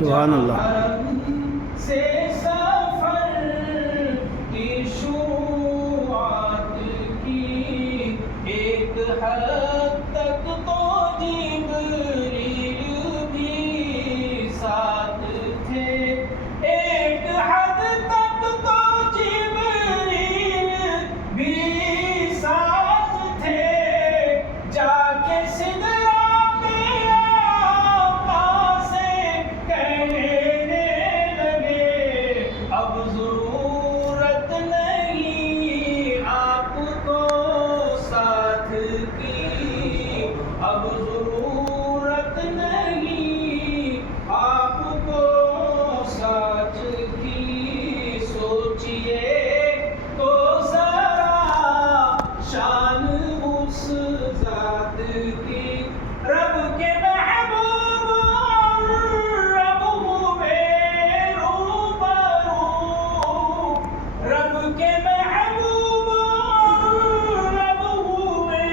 سبحان اللہ. سے سفر کی شروعات کی ایک حد تک تو جبریل بھی ساتھ تھے، ایک حد تک تو جبریل بھی ساتھ تھے، جا کے سدرا پہ آقا سے کہنے لگے اب ضرورت نہیں آپ کو ساتھ کی، اب ضرورت نہیں آپ کو ساتھ کی. سوچئے تو ذرا شان اس ذات کی، رب کے محبوب اور رب ہوئے روبرو، رب کے محبوب اور رب ہوئے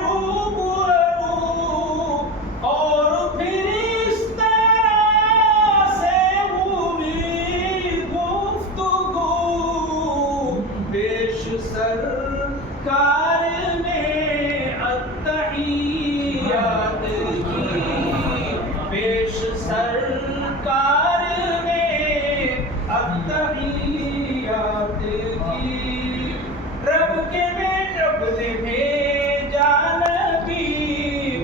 روبرو، اور پھر اس طرح سے ہوئی گفتگو. پیش سرکار نے التحیات کی، پیش سرکار نے التحیات کی. رب نے بھیجا نبی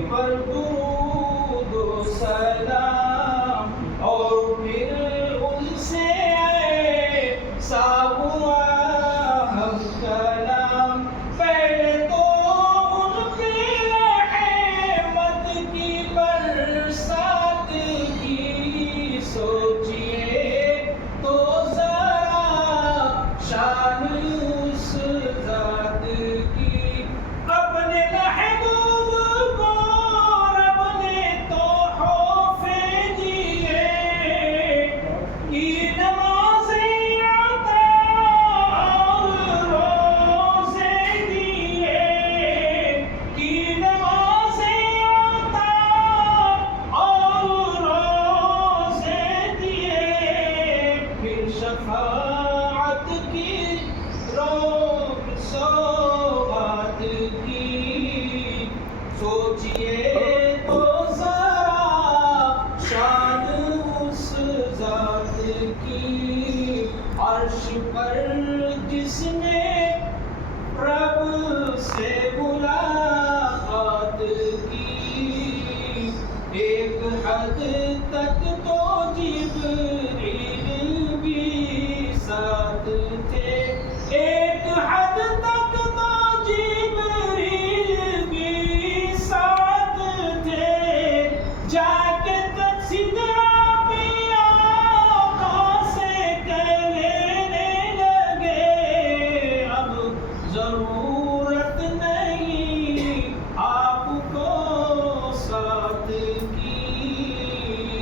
پر درود و سلام، اور پھر ان سے ایسا ہوا ہم کلام. پہلے تو ان کی رحمت کی برسات کی، سوچئے تو ذرا شان اس ذات کی. اپنے محبوب کو رب نے تحفے دیے، کی نمازیں عطا اور روزے دیے، کی نمازیں عطا اور روزے دیے. پھر شفاعت کی روب سوغات کی. سوچئے تو ذرا شان اس ذات کی، عرش پر جس نے رب سے ملاقات کی، ایک حد تک تو جبریل